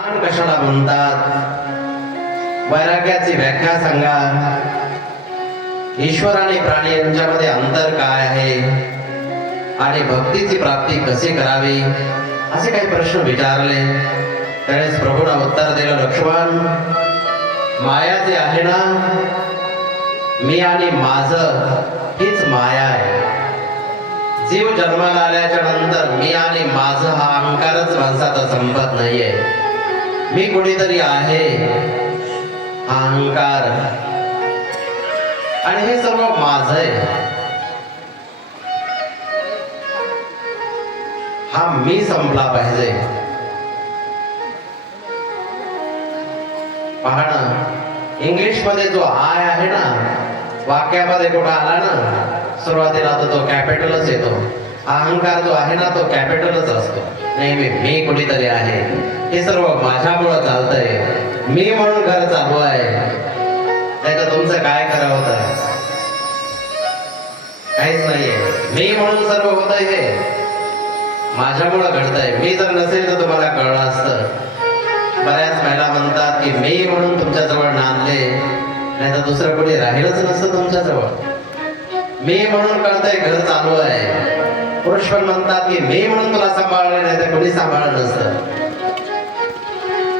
ज्ञान कशाला म्हणतात? वैराग्याची व्याख्या सांगा. ईश्वर आणि प्राणी यांच्यामध्ये अंतर काय आहे? आणि भक्तीची प्राप्ती कशी करावी? असे काही प्रश्न विचारले. त्यावेळेस प्रभूनं उत्तर दिलं लक्ष्मण माया जे आहे ना मी आणि माझ हीच माया आहे. जीव जन्माला आल्याच्यानंतर मी आणि माझ हा अहंकारच माणसाचा संपत नाहीये. मी कुठेतरी आहे. हा अहंकार. आणि हे सर्व माझ आहे हा मी संपला पाहिजे. पाहणं इंग्लिशमध्ये जो आय आहे ना वाक्यामध्ये कुठं आला ना सुरुवातीला तर तो कॅपिटलच येतो. अहंकार जो आहे ना तो कॅपिटलच असतो. नेहमी मी कुठेतरी आहे. हे सर्व माझ्यामुळं चालतंय. मी म्हणून घर चालू आहे. नाही तर तुमचं काय खरं होत? काहीच नाहीये. मी म्हणून सर्व होत हे. माझ्यामुळं घडतंय. मी जर नसेल तर तुम्हाला कळलं असतं. बऱ्याच महिला म्हणतात की मी म्हणून तुमच्या जवळ नांदले. नाही तर दुसरं कोणी राहिलंच नसतं तुमच्याजवळ. मी म्हणून कळतंय घर चालू आहे. पुरुष पण म्हणतात की मी म्हणून तुला सांभाळले नाही तर कोणी सांभाळलं नसतं.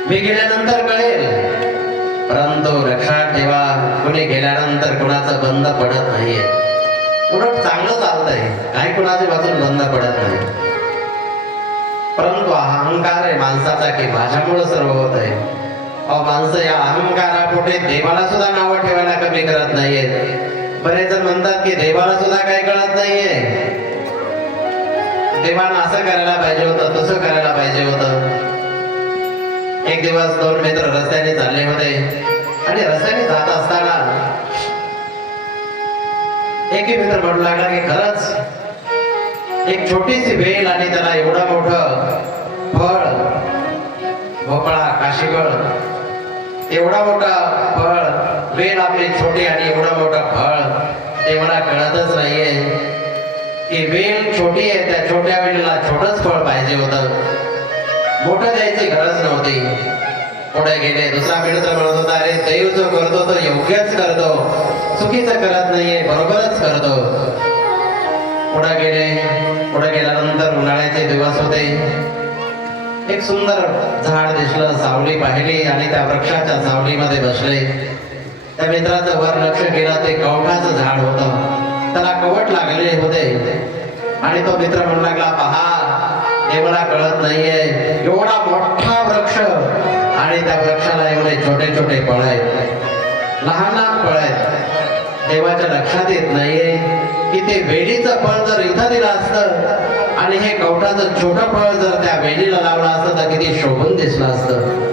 मी गेल्यानंतर कळेल. परंतु लक्षात ठेवा कोणी गेल्यानंतर कुणाचं बंद पडत नाहीये. उलट चांगलं चालतंय. काही कुणाच्या बाजून बंद पडत नाही. परंतु अहंकार आहे माणसाचा की माझ्यामुळे सर्व होत आहे अहो माणसं या अहंकारापोटे देवाला सुद्धा नावं ठेवायला कमी करत नाहीयेत. बरेच जण म्हणतात की देवाला सुद्धा काही कळत नाहीये. देवानं असं करायला पाहिजे होतं तसं करायला पाहिजे होतं. एक दिवस दोन मित्र रस्त्याने चालले होते. आणि रस्त्याने जात असताना एकही मित्र म्हणू लागला की खरंच एक छोटीशी वेल आणि त्याला एवढं मोठं फळ भोपळा काशीगळ एवढा मोठा फळ वेल आपली छोटी आणि एवढं मोठं फळ ते मला कळतच नाहीये. की वेल छोटी आहे त्या छोट्या वेळेला छोटंच फळ पाहिजे होतं. मोठं द्यायची गरज नव्हती. पुढे गेले दुसरा मित्र म्हणत होता. अरे देव जो करतो तो योग्यच करतो. चुकीचं करत नाहीये बरोबरच करतो. पुढे गेले पुढे गेल्यानंतर उन्हाळ्याचे दिवस होते. एक सुंदर झाड दिसलं सावली पाहिली आणि त्या वृक्षाच्या सावलीमध्ये बसले. त्या मित्राचं वर लक्ष केलं ते कवठाचं झाड होतं. त्याला कवट लागले होते. आणि तो मित्र म्हणू लागला पहा एवढा कळत नाहीये. एवढा मोठा वृक्ष आणि त्या वृक्षाला एवढे छोटे छोटे फळ आहेत. लहान लहान फळ आहेत. देवाच्या लक्षात येत नाहीये की ते वेलीचं फळ जर इथं दिलं असतं आणि हे कवटाचं छोटं फळ जर त्या वेडीला लावलं असतं तर किती शोभून दिसलं असतं.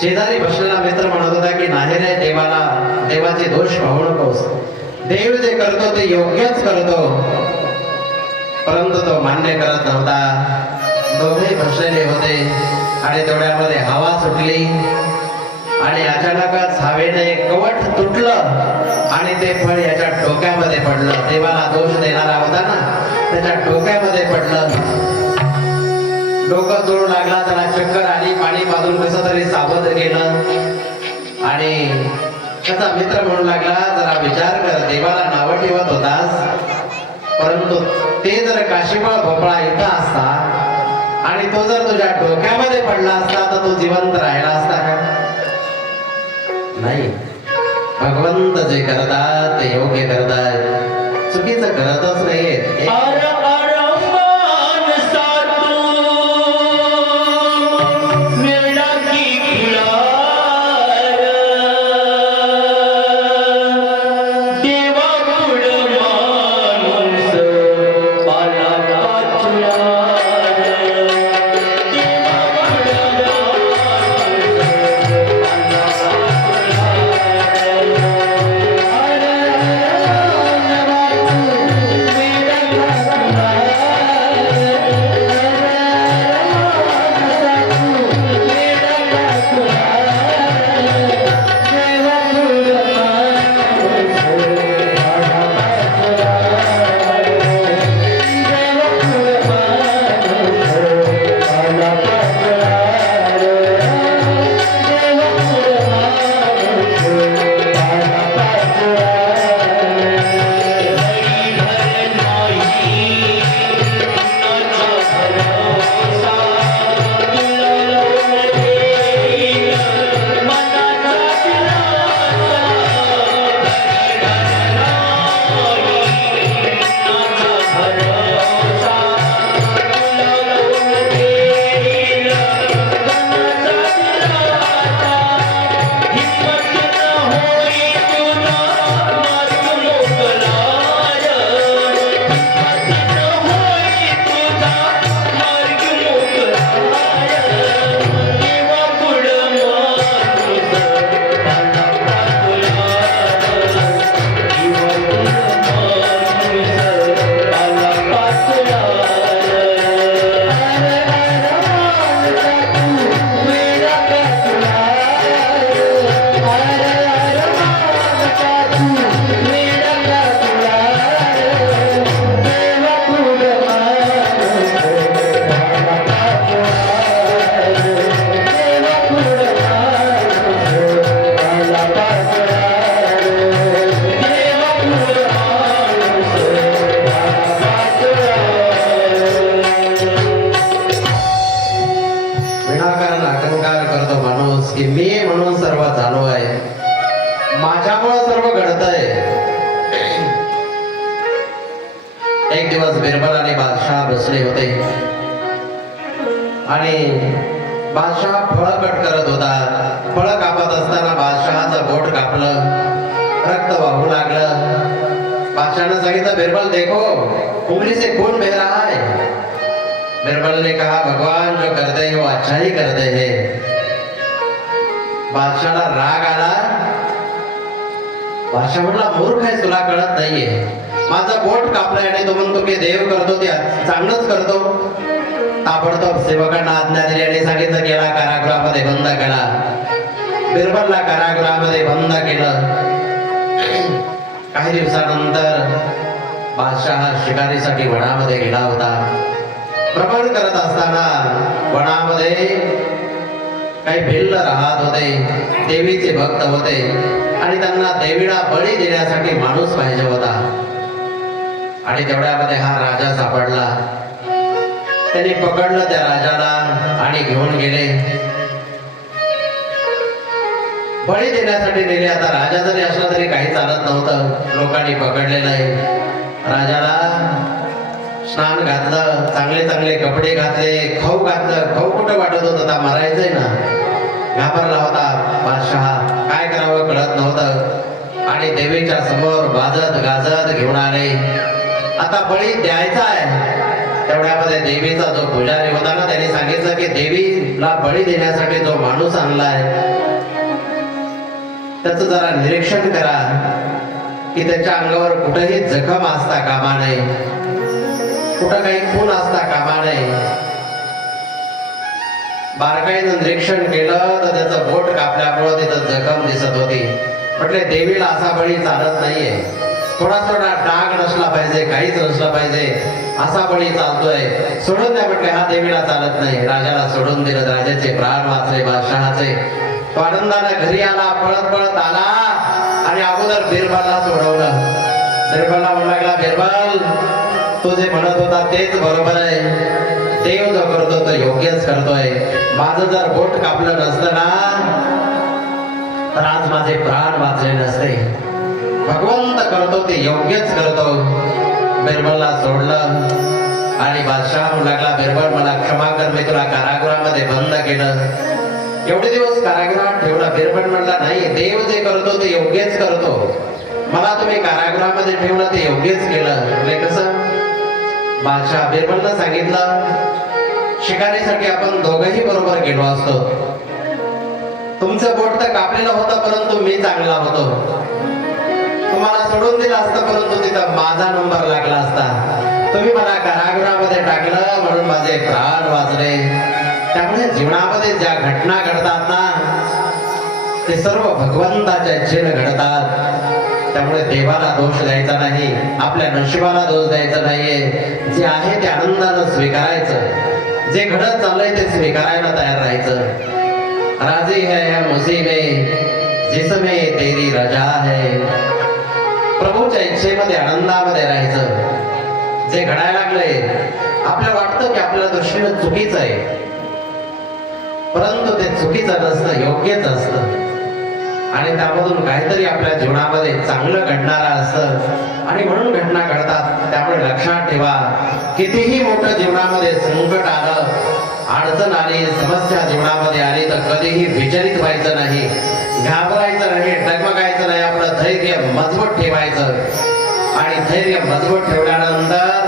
शेजारी बसलेला मित्र म्हणत होता की नाही रे देवाला देवाचे दोष पाहू नकोस. देव जे करतो ते योग्यच करतो. परंतु तो मान्य करत नव्हता. दोघे भसलेले होते. आणि तेवढ्यामध्ये हवा सुटली. आणि अचानकच हवेने कवट तुटलं. आणि ते फळ याच्या डोक्यामध्ये पडलं. देवाला दोष देणारा होता ना? त्याच्या डोक्यामध्ये पडलं. डोकं जोडू लागला त्याला चक्कर आली पाणी बाजून कसं तरी सावध केलं आणि त्याचा मित्र म्हणू लागला जरा विचार कर देवाला नावं ठेवत होतास. परंतु ते जर काशीफळ भोपळा इथं असता आणि तो जर तुझ्या डोक्यामध्ये पडला असता तर तो जिवंत राहिला असता का? नाही. भगवंत जे करतात ते योग्य करतात. चुकीचं करतच नाहीये बादशाह होते आणि बादशाह फळ कट करत होता. फळ कापत असताना बादशहाचं बोट कापलं. रक्त वाहू लागलं. बादशाहने सांगितलं बिरबल देखो उंगली से खून बह रहा है. बिरबल ने कहा भगवान जो करते हैं वो अच्छा ही करते हैं. बादशाहला राग आला. बादशाह म्हटला मूर्ख आहे तुला कळत नाहीये. माझं बोट कापलाय आणि तो म्हणतो की देव करतो त्या चांगलंच करतो. ताबडतोब सेवकांना आज्ञा दिली आणि सांगितलं गेला कारागृहामध्ये बंद करा बिरबलला कारागृहामध्ये बंद केलं. काही दिवसानंतर बादशाह शिकारीसाठी वनामध्ये गेला होता. भ्रमण करत असताना वनामध्ये काही भिल्ल राहत होते देवीचे भक्त होते आणि त्यांना देवीला बळी देण्यासाठी माणूस पाहिजे होता. आणि तेवढ्यामध्ये हा राजा सापडला त्यांनी पकडलं त्या राजाला आणि घेऊन गेले. बळी देण्यासाठी नेले. आता राजा जरी असला तरी काही चालत नव्हतं. लोकांनी पकडलेलं आहे राजाला स्नान घातलं चांगले चांगले कपडे घातले खाऊ घातलं. खाऊ कुठं वाटत होतं? आता मारायचंय ना. घाबरला होता बादशहा. काय करावं कळत नव्हतं. आणि देवीच्या समोर वाजत गाजत घेऊन आले. आता बळी द्यायचा आहे. तेवढ्यामध्ये देवीचा जो पुजारी होता ना त्यांनी सांगितलं की देवीला बळी देण्यासाठी जो माणूस आणलाय त्याच जरा निरीक्षण करा की त्याच्या अंगावर कुठेही जखम असता कामा नये. कुठं काही खून असता कामा नये. बारकाईनं निरीक्षण केलं तर त्याचं बोट कापल्यामुळं तिथं जखम दिसत होती. म्हटले देवीला असा बळी चालत नाहीये. थोडा थोडा डाग नसला पाहिजे काहीच नसला पाहिजे असा बळी चालतोय. सोडून द्या म्हटले हा देवीला चालत नाही. राजाला सोडून दिलं राजाचे प्राण वाचले बादशहाचे. तो आनंदाने घरी आला पळत पळत आला आणि अगोदर बिरबलला सोडवलं. बिरबलला म्हणू लागला बिरबल तू जे म्हणत होता तेच बरोबर आहे. देव जो करतो तो योग्यच करतोय. माझं जर बोट कापलं नसतं ना तर आज माझे प्राण वाचले नसते. भगवंत करतो ते योग्यच करतो. बिरबलला सोडलं. आणि बादशाह म्हणू लागला बिरबल मला क्षमा कर मी तुला कारागृहामध्ये बंद केलं. एवढे दिवस कारागृहात ठेवला बिरबल म्हणला नाही देव जे करतो ते योग्यच करतो. मला तुम्ही कारागृहामध्ये ठेवलं ते योग्यच केलं. म्हणजे कसं? बादशाह बिरबलनं सांगितलं शिकारीसाठी आपण दोघंही बरोबर गेलो असतो. तुमचं बोट तर कापलेलं होतं परंतु मी चांगला होतो. तुम्हाला सोडून दिलं असतं परंतु तिथं माझा नंबर लागला असता. तुम्ही मला कारागृहामध्ये टाकलं म्हणून माझे प्राण वाचले. त्यामुळे जीवनामध्ये ज्या घटना घडतात ना ते सर्व भगवंताच्या इच्छेने घडतात. त्यामुळे देवाला दोष द्यायचा नाही आपल्या नशिबाला दोष द्यायचा नाहीये. जे आहे ते आनंदानं स्वीकारायचं. जे घडत चाललंय ते स्वीकारायला तयार राहायचं. राजी है या में जिसमें तेरी रजा है. प्रभूच्या इच्छेमध्ये आनंदामध्ये राहायचं. जे घडायला लागलंय आपल्याला वाटतं की आपल्या दृष्टीनं चुकीचं आहे. परंतु ते चुकीचं नसतं योग्यच असतं. आणि त्यामधून काहीतरी आपल्या जीवनामध्ये चांगलं घडणारं असतं. आणि म्हणून घटना घडतात त्यामुळे लक्षात ठेवा. कितीही मोठं जीवनामध्ये संकट आलं अडचण आली समस्या जीवनामध्ये आली तर कधीही विचलित व्हायचं नाही. घाबरायचं नाही डगमगायचं नाही आपलं धैर्य मजबूत ठेवायचं आणि धैर्य मजबूत ठेवल्यानंतर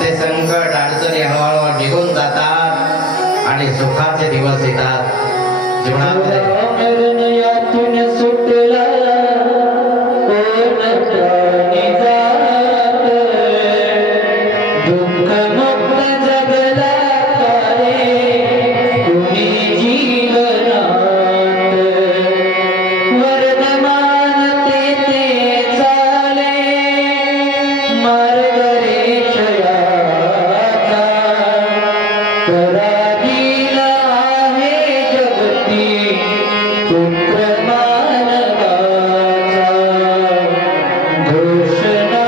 ते संकट अडचणी हळूहळू निघून जातात आणि सुखाचे दिवस येतात जीवनामध्ये